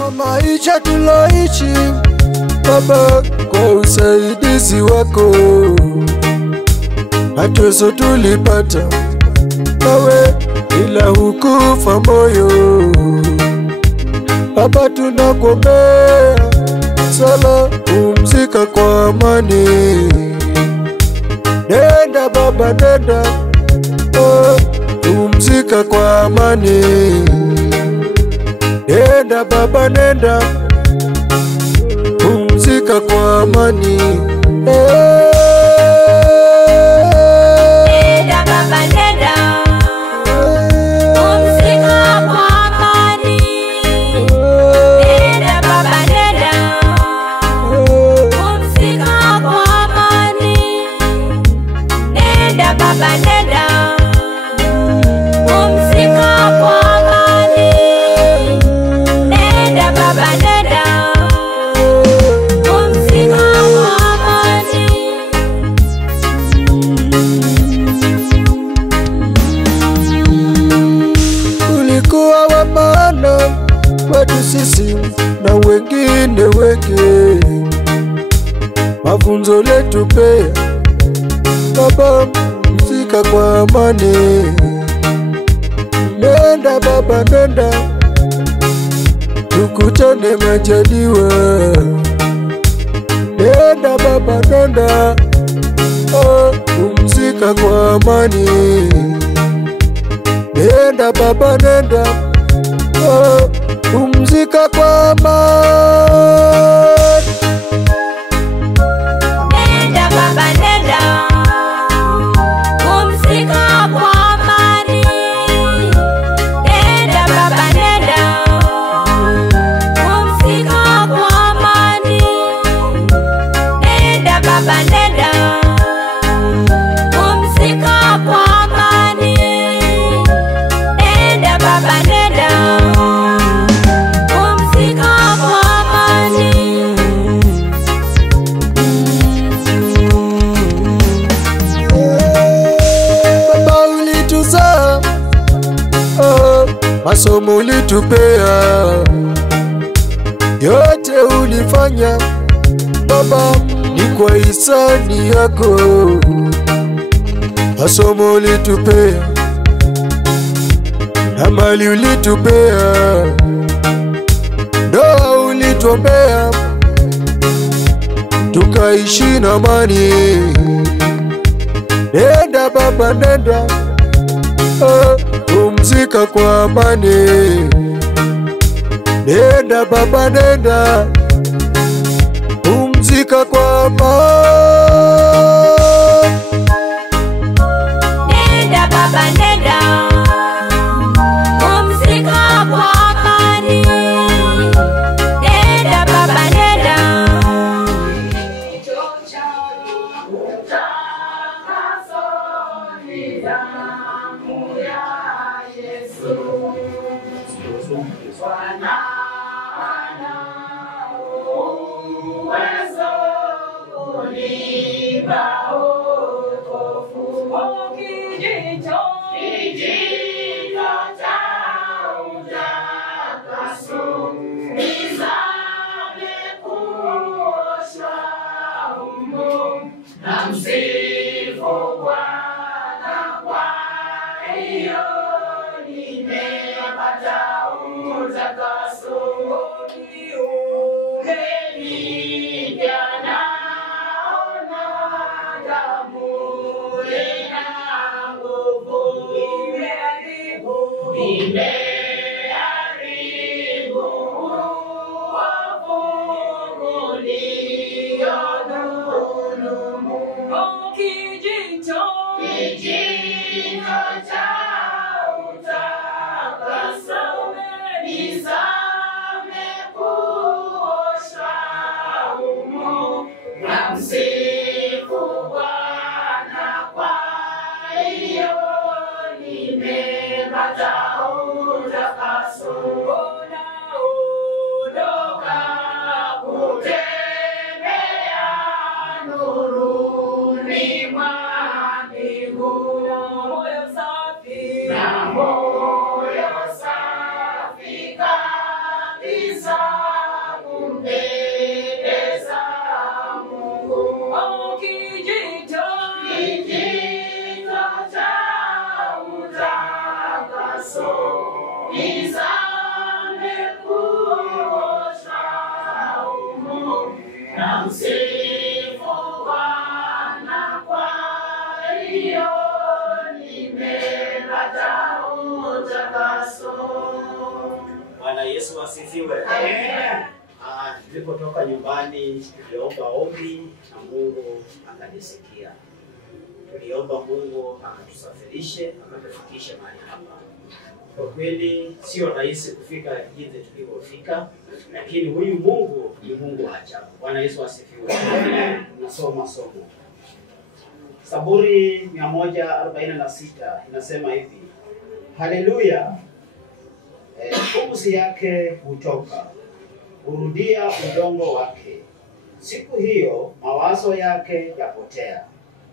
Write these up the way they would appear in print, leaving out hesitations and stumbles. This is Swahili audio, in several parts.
kwa maisha tuloishi Baba, kwa usaidizi wako mateso tulipata nawe ila hukufa moyo. Baba, tunakuombea sala, pumzika kwa amani. Nenda Baba, nenda, pumzika kwa amani. Nenda Baba, nenda, pumzika kwa amani. Nenda Baba, nenda, pumzika kwa amani. Nenda Baba, nenda, pumzika kwa amani. Nenda Baba, nenda, pumzika kwa amani. Nenda Baba, nenda, pumzika kwa amani. Ulikuwa wa maana kwetu sisi na wengine wengi, mafunzo letu pia Baba, pumzika kwa amani. Nenda Baba, nenda, tukutane majaliwa. Nenda Baba, nenda, pumzika kwa amani. Nenda Baba, nenda, pumzika kwa amani. Nenda Baba, nenda, pumzika kwa amani. Nenda Baba, nenda, pumzika kwa amani. Nenda Baba, nenda, pumzika kwa amani. Nenda Baba, nenda, pumzika kwa amani. Baba, ulituzaa, masomo ulitupea, yote ulifanya Baba ni kwa hisani yako. Masomo ulitupea na mali ulitupea, ndoa ulituombea, tukaishi na amani. Nenda Baba, nenda, pumzika kwa amani. Nenda Baba, nenda, pumzika kwa amani. Nenda Baba, nenda, pumzika kwa amani. Nenda Baba, nenda, Bwana Yesu asifiwe. Amen. Tulipotoka nyumbani tuliomba ombi na Mungu akajisikia. Tuliomba Mungu akatusafirishe, akatufikishe mahali hapa. Kwa kweli sio rahisi kufika jinsi tulivyofika, lakini huyu Mungu ni Mungu wa ajabu. Bwana Yesu asifiwe. Amen. Tunasoma somo. Zaburi 146 inasema hivi. Haleluya. Pumzi yake hutoka, hurudia udongo wake. Siku hiyo mawazo yake yapotea.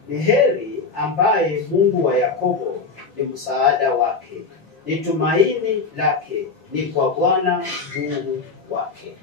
Ni heri ambaye Mungu wa Yakobo ni msaada wake, ni tumaini lake, ni kwa Bwana Mungu wake.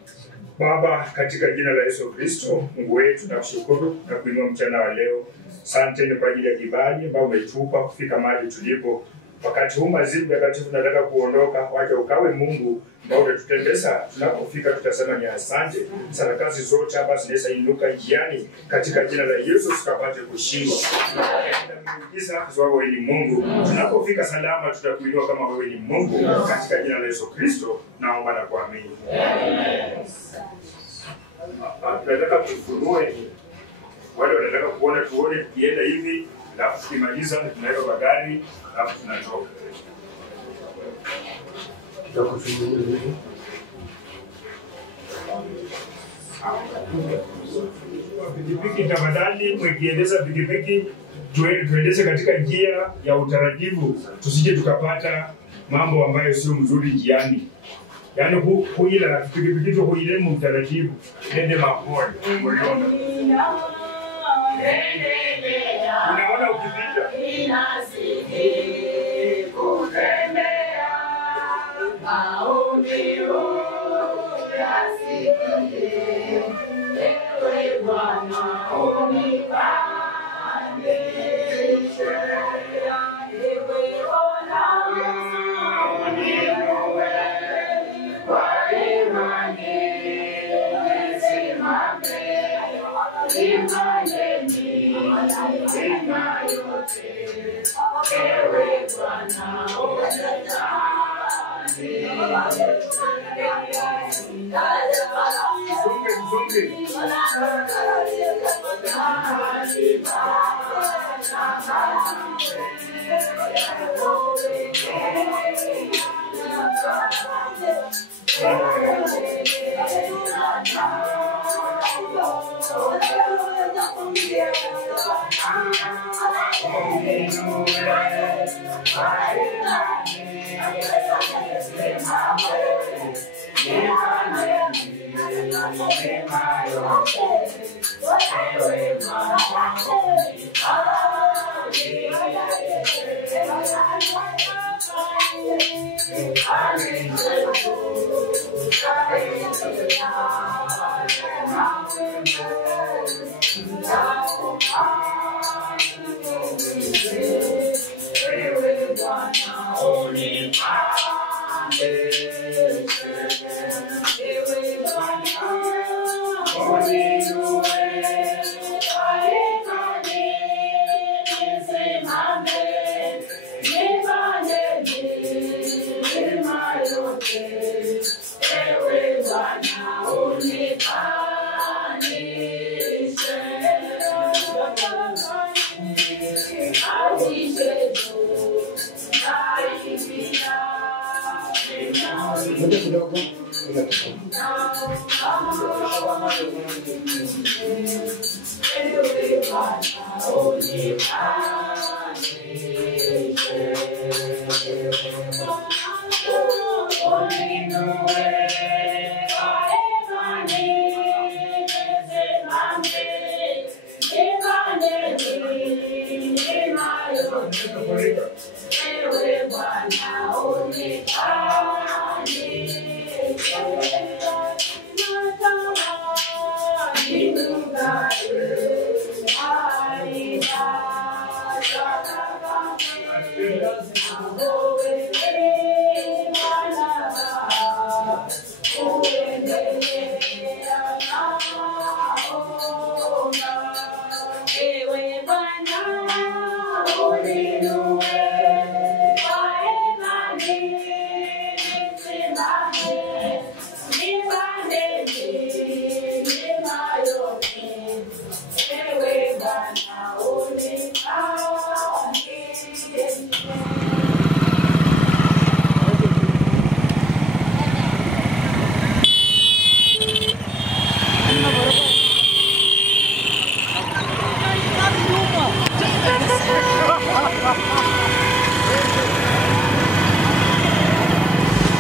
Baba, katika jina la Yesu Kristo, Mungu wetu, nakushukuru na kuinua mchana wa leo. Asante kwa ajili ya kibali ambao umetupa kufika mahali tulipo. Wakati huu mazimu takatifu tunataka kuondoka, wacha ukawe Mungu ambao utatutembeza. Tunapofika tutasema ni asante. Sarakasi zote hapa zinaweza inuka njiani, katika jina la Yesu tukapate kushindwa. Tunamtukuza kwa sababu wewe ni Mungu. Tunapofika salama tutakuinua kama wewe ni Mungu, katika jina la Yesu Kristo naomba na kuamini. Amen. Tunataka tufunue wale wanataka kuona, tuone tukienda hivi, alafu tukimaliza tunaweka magari, alafu tunatoka. Pikipiki tafadhali, mkiendesha pikipiki tuendeshe katika njia ya utaratibu, tusije tukapata mambo ambayo sio mzuri njiani. Yaani huila pikipiki tu huile mtaratibu, nende mapole. Unaona ukipita inazidi kutembea maombi uyasikie, ewe Bwana unipandishe, ewe Bwana uniinue kwa imani, nisimame imani Sema yote, ewe Bwana unatani.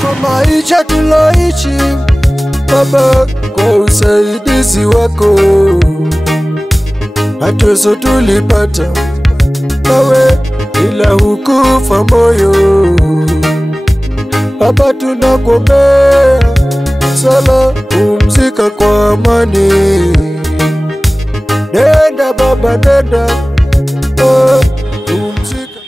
Kwa maisha tuloishi Baba, kwa usaidizi wako hatuwezo tulipata nawe, ila hukufa moyo. Baba, tunakuombea sala, pumzika kwa amani. Nenda Baba, nenda, pumzika.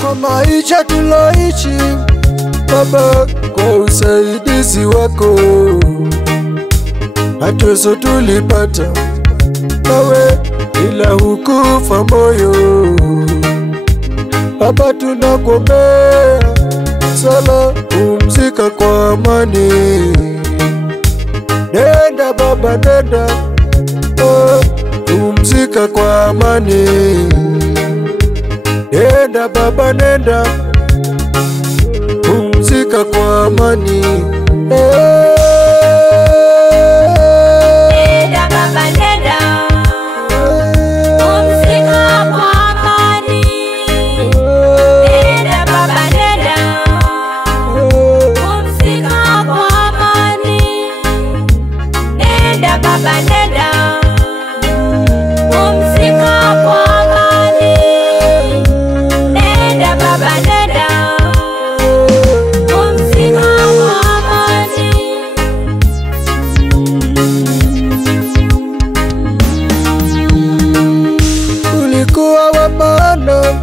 Kwa maisha tuloishi Baba, kwa usaidizi wako hatuwezo tulipata nawe, ila hukufa moyo. Baba, tunakuombea sala, pumzika kwa amani. Nenda Baba, nenda, pumzika kwa amani. Nenda Baba, nenda, pumzika kwa amani. Nenda Baba, nenda, pumzika kwa amani. Nenda Baba, nenda, pumzika kwa amani. Nenda Baba, nenda, pumzika kwa amani. Nenda Baba, nenda, pumzika kwa amani. Ulikuwa wa maana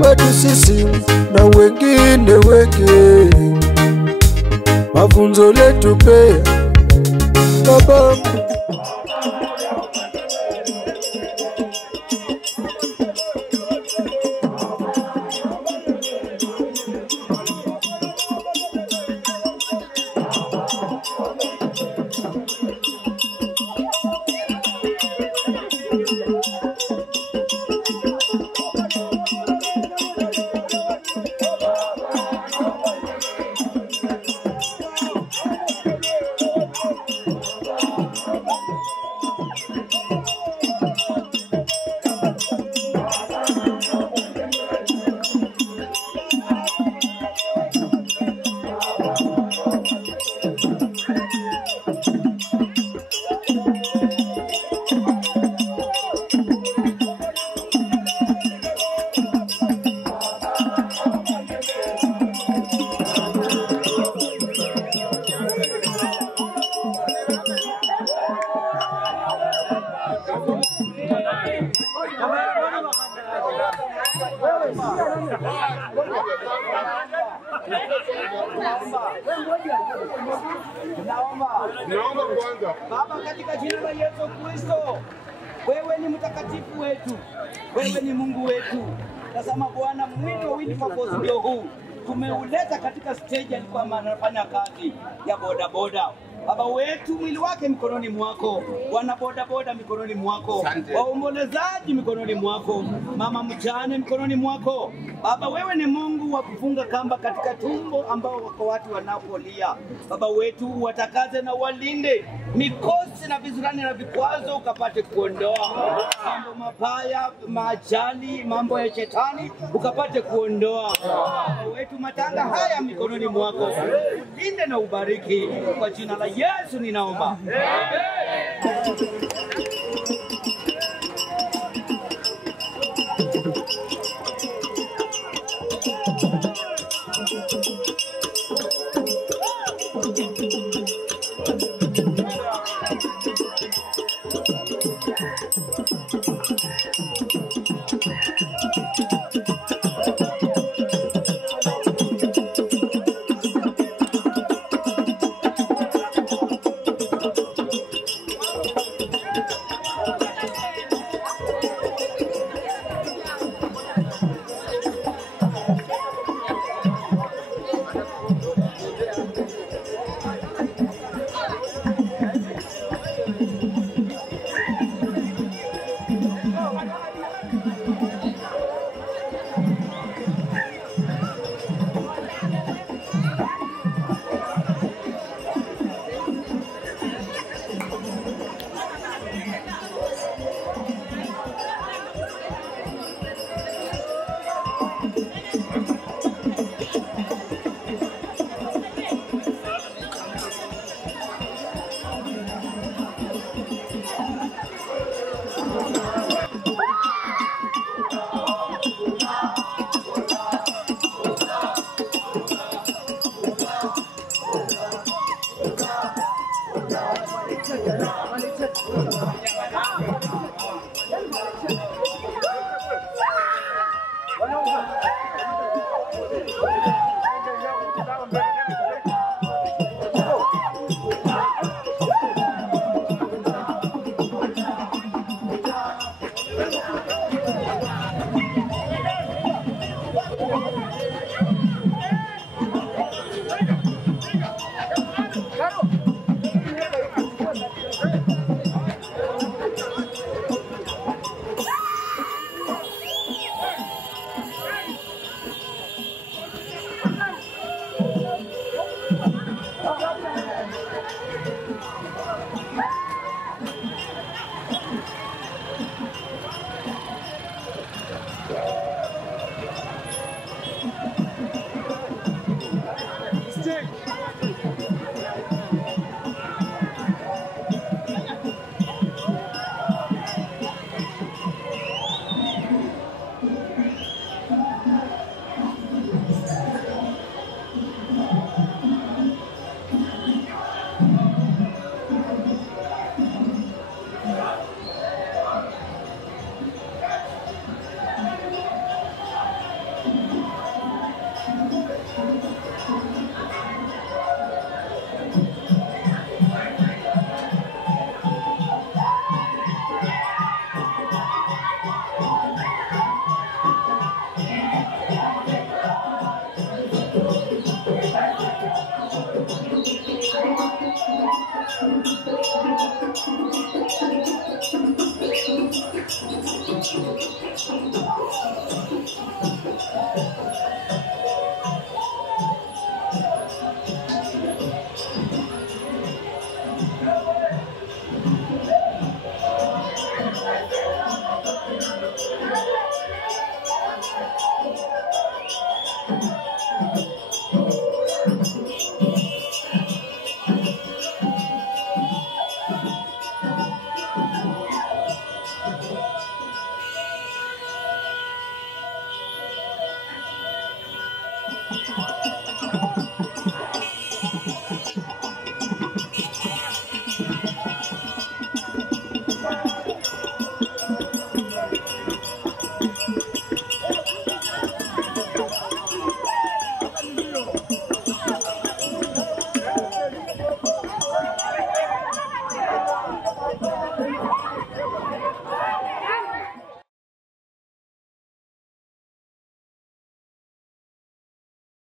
kwetu sisi na wengine wengi, mafunzo letu pia Baba. Naomba kwanza. Baba, katika jina la Yesu Kristo, wewe ni mtakatifu wetu, wewe ni Mungu wetu. Tazama Bwana, mwito wa Wilberforce ndio huu. Tumeuleta katika stage alikuwa anafanya kazi ya bodaboda. Baba wetu, mwili wake mikononi mwako, wana bodaboda mikononi mwako, waombolezaji mikononi mwako, mama mjane mikononi mwako. Baba, wewe ni Mungu wa kufunga kamba katika tumbo ambao wako watu wanapolia. Baba wetu, watakaze na walinde mikosi na vizurani na vikwazo, ukapate kuondoa mambo mabaya, majali, mambo ya shetani, ukapate kuondoa. Baba wetu, matanga haya mikononi mwako, ulinde na ubariki kwa jina la Yesu ninaomba.